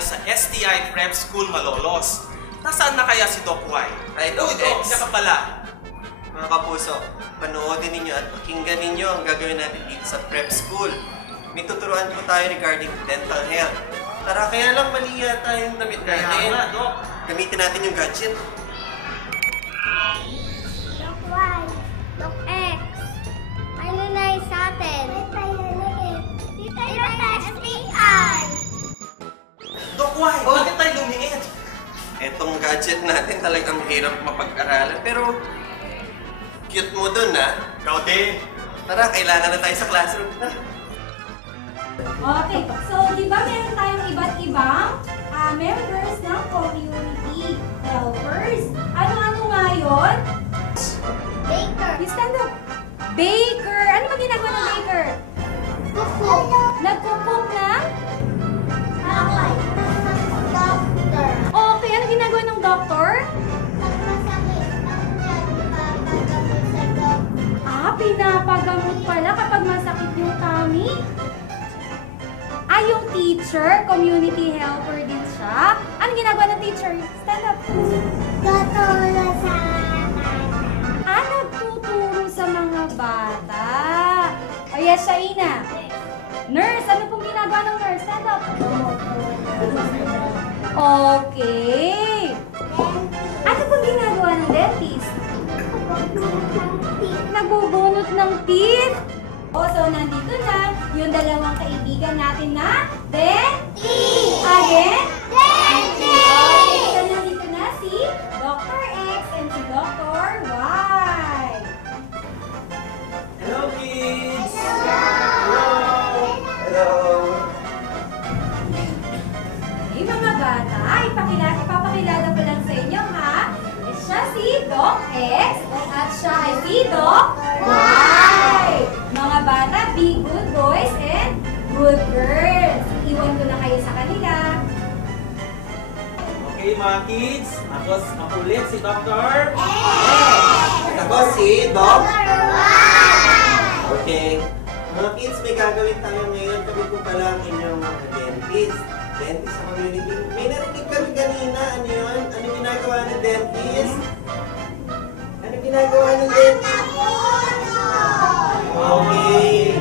tayo sa STI Prep School Malolos. Nasaan na kaya si Doc Y? Ay, Doc X. Siya ka pala. Mga kapuso, panoodin ninyo at pakinggan ninyo ang gagawin natin dito sa prep school. May tuturuan po tayo regarding dental health. Tara, kaya lang mali yata yung damit natin. Kaya nga, Doc. Gamitin natin yung gadget. Doc Y, Doc X, ano na yung sa atin? Dito tayo sa STI. Doc Y, bakit tayo lumiit? Etong gadget natin talagang hirap mapag-aralan. Pero, cute mo dun, ha? Ikaw din. Tara, kailangan na tayo sa classroom. Okay, so di ba meron tayong iba't ibang members ng community helpers? Ano-ano nga yun? Baker. You stand up. Baker! Ano ba ginagawa ng baker? Kuko. Nagkukook ng? Away. Doctor. Okay, ano ginagawa ng doctor? Pag masakit, papagamot sa doctor. Pinapagamot pala kapag masakit yung tummy. Yung teacher, community helper din siya. Ano ginagawa ng teacher? Stand up. Tuturo sa bata. Nagtuturo sa mga bata. O yes, Shaina. Nurse, ano pong ginagawa ng nurse? Stand up. Okay. Ano pong ginagawa ng dentist? Nagbubunot ng teeth. So nandito na yung dalawang kaibigan natin na dentist. Again? Dentist! So nandito na si Dr. X and si Dr. Y. Hello, kids! Hello! Hey mga bata, ipapakilala ko lang sa inyo ha. Siya si Doc X at siya ay si Doc Y. Mga bata, be good boys and good girls. Iwan ko na kayo sa kanila. Okay, mga kids. Ako ulit si Dr. Ako si Doc. Y. Okay. Mga kids, may gagawin tayo ngayon. Kami po pala ang inyong mga dentist. Dentist sa community. May narinig kami kanina. Ano yun? Ano ginagawa ng dentist? Ano ginagawa ng dentist? Okay.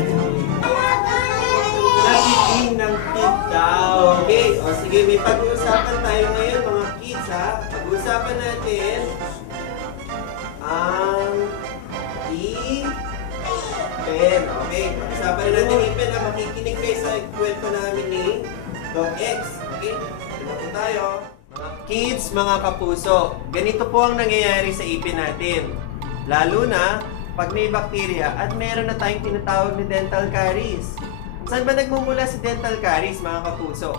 Nagiging ng teeth daw. Okay. O sige, may pag-uusapan tayo ngayon mga kids ha. Pag-uusapan natin ang pen. Okay. Pag-uusapan na natin pen na makikinig kayo sa kwento namin ni Doc X. Okay. Ito po tayo. Mga kids, mga kapuso, ganito po ang nangyayari sa ipin natin. Lalo na pag may bakterya at meron na tayong tinatawag na dental caries. Saan ba nagmumula si dental caries, mga kapuso?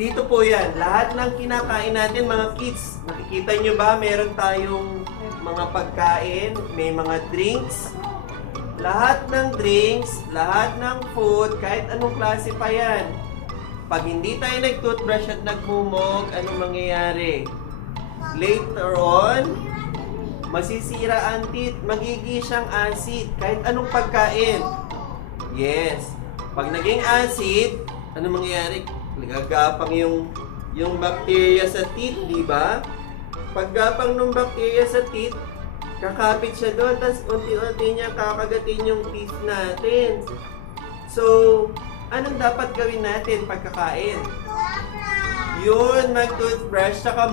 Dito po yan. Lahat ng kinakain natin, mga kids, nakikita nyo ba meron tayong mga pagkain, may mga drinks. Lahat ng drinks, lahat ng food, kahit anong klase pa yan. Pag hindi tayo nag-toothbrush at nagmumog, anong mangyayari? Later on, masisira ang teeth, magiging siyang acid, kahit anong pagkain. Yes. Pag naging acid, anong mangyayari? Gagapang yung bacteria sa teeth, di ba? Paggapang ng bacteria sa teeth, kakapit siya doon, tapos unti-unti niya kakagatin yung teeth natin. So, anong dapat gawin natin pagkakain? Yun, mag-toothbrush, saka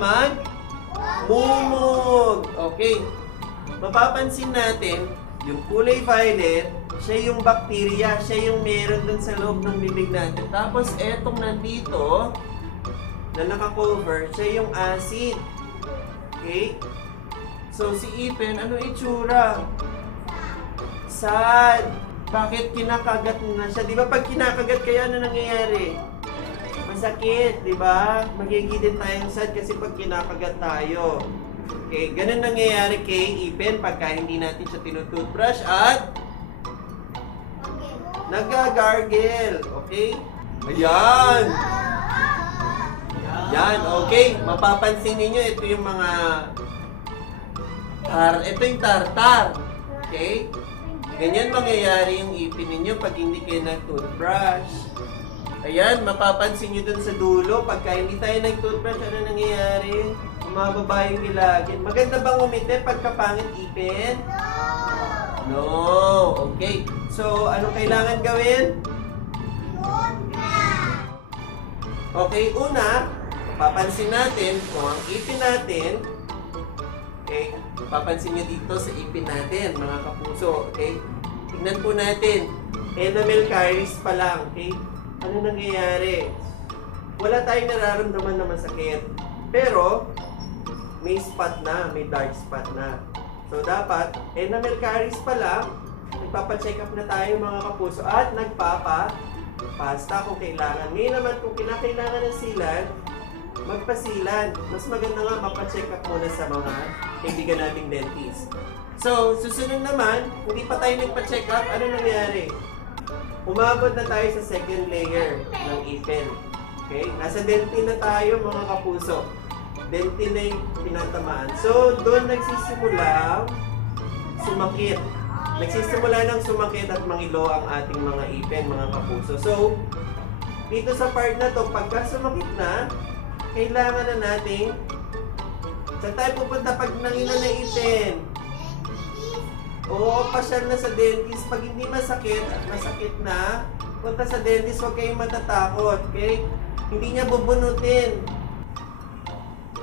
mag-mumog. Okay. Mapapansin natin, yung kulay violet, siya yung bacteria, siya yung meron dun sa loob ng bibig natin. Tapos, etong nandito, na naka-cover, siya yung acid. Okay? So, si ipin, ano itsura? Sad. Bakit kinakagat na siya? Di ba pag kinakagat kayo, ano nangyayari? Masakit, di ba? Magiging tayong sad kasi pag kinakagat tayo. Okay, ganun nangyayari kay ipin pagka hindi natin siya tinutoothbrush at nagagargle. Okay? Ayan! Yan, okay. Mapapansin ninyo, ito yung mga ito yung tartar. Okay? Ganyan mangyayari yung ipin ninyo pag hindi kayo nag-toothbrush. Ayan, mapapansin nyo dun sa dulo, pagka hindi tayo nag-toothbrush, ano nangyayari? Bumababa yung ilagin. Maganda bang umiti pagkapangit ipin? No! Okay. So, ano kailangan gawin? Okay, una, papansin natin kung ang ipin natin, okay, papansin nyo dito sa ipin natin, mga kapuso, okay? Tignan po natin, enamel caries pa lang, okay? Ano nangyayari? Wala tayong nararamdaman na masakit. Pero, may spot na, may dark spot na. So, dapat, enamel caries pa lang, nagpapacheck up na tayo mga kapuso at nagpapapasta kung kailangan. Ngayon naman, kung kinakailangan ng silan, magpasilan. Mas maganda nga mapacheck up muna sa mga kaibigan nating dentist. So, susunod naman, hindi pa tayo nagpa-check up, ano nangyari? Umabot na tayo sa second layer ng ipin. Okay? Nasa dentin na tayo mga kapuso. Dentin na yung pinatamaan. So, doon nagsisimula sumakit. Nagsisimula ng sumakit at mangilo ang ating mga ipin, mga kapuso. So, dito sa part na to, pagka sumakit na, kailangan na nating saan tayo pupunta pag nangina na ipin? Oo, pasyal na sa dentist. Pag hindi masakit at masakit na, punta sa dentist, huwag kayong matatakot. Okay? Hindi niya bubunutin.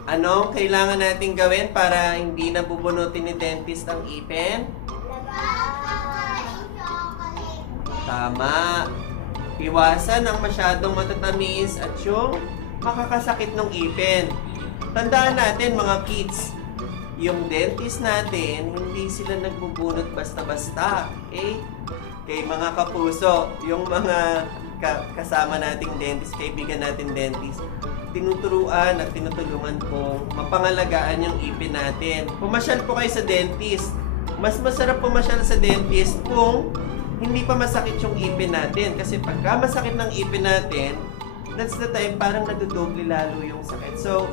Ano kailangan natin gawin para hindi na bubunutin ni dentist ang ipin? Tama. Iwasan ang masyadong matatamis at yung makakasakit ng ipin. Tandaan natin mga kids, yung dentist natin, hindi sila nagbubunot basta-basta. Okay? Kay mga kapuso, yung mga kasama nating dentist, kaibigan natin dentist, tinuturuan at tinutulungan pong mapangalagaan yung ipin natin. Pumasyal po kayo sa dentist. Mas masarap pumasyal sa dentist kung hindi pa masakit yung ipin natin. Kasi pagka masakit ng ipin natin, that's the time parang nadudoble lalo yung sakit. So,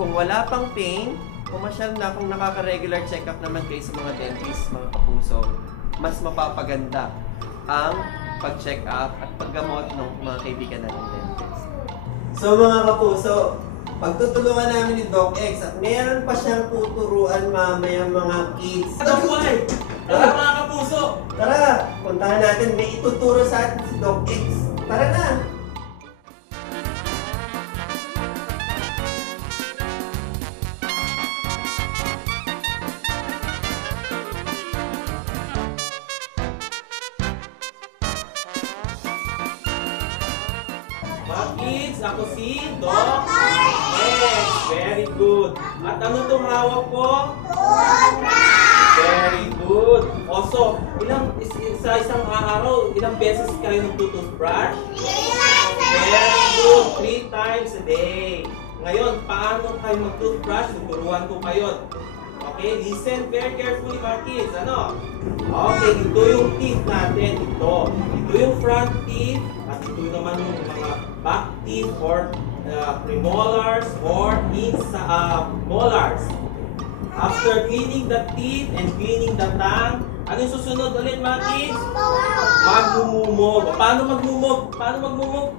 kung wala pang pain, pumasyal na kung nakaka-regular check-up naman kayo sa mga dentist, mga kapuso, mas mapapaganda ang pag-check up at paggamot ng mga kaibigan natin dentist. So mga kapuso, pagtutulungan namin ni Doc X at meron pa siyang tuturuan mamaya mga kids. Doc Y! Tara mga kapuso! Tara, puntahan natin. May ituturo sa atin si Doc X. Tara na! Mga kids, ako si Doc X. Very good. At ano itong hawak ko? Very good. Also, sa isang araw, ilang beses kayo nagtutoothbrush? Very good. 3 times a day. Ngayon, paano kayo mag-toothbrush? Tuturuan ko kayo. Okay, listen very carefully mga kids. Ano? Okay, ito yung teeth natin. Ito yung front teeth. At ito naman yung mga back teeth or premolars or molars. After cleaning the teeth and cleaning the tongue, ano yung susunod ulit mga kids? Magmumog. Paano magmumog?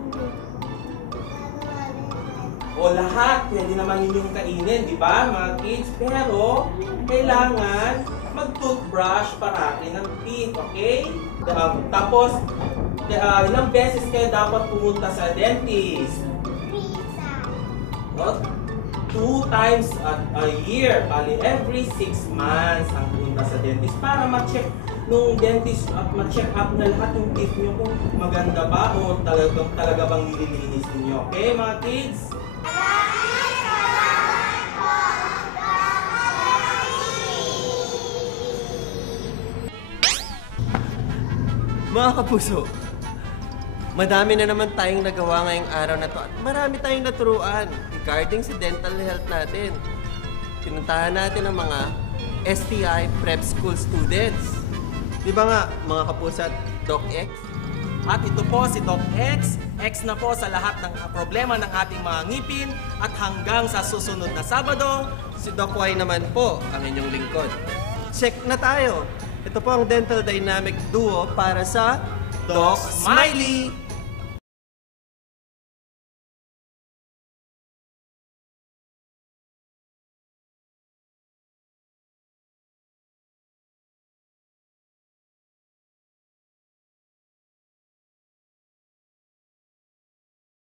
O lahat, pwede naman ninyong kainin, di ba mga kids? Pero, kailangan mag-toothbrush parati ng teeth, okay? Tapos, ilang beses kayo dapat pumunta sa dentist? 2 times a year, bali every 6 months ang punta sa dentist para ma-check nung dentist at ma-check up na lahat yung teeth nyo kung maganda ba o talaga bang nililinis ninyo. Okay mga kids? Mga kapuso, madami na naman tayong nagawa ngayong araw na to at marami tayong naturuan regarding sa dental health natin. Pinuntahan natin ang mga STI prep school students. Di ba nga mga kapuso at Doc X? At ito po si Doc X. X na po sa lahat ng problema ng ating mga ngipin. At hanggang sa susunod na Sabado, Si Doc Y naman po ang inyong lingkod. Check na tayo! Ito po ang Dental Dynamic Duo para sa Doc Smiley!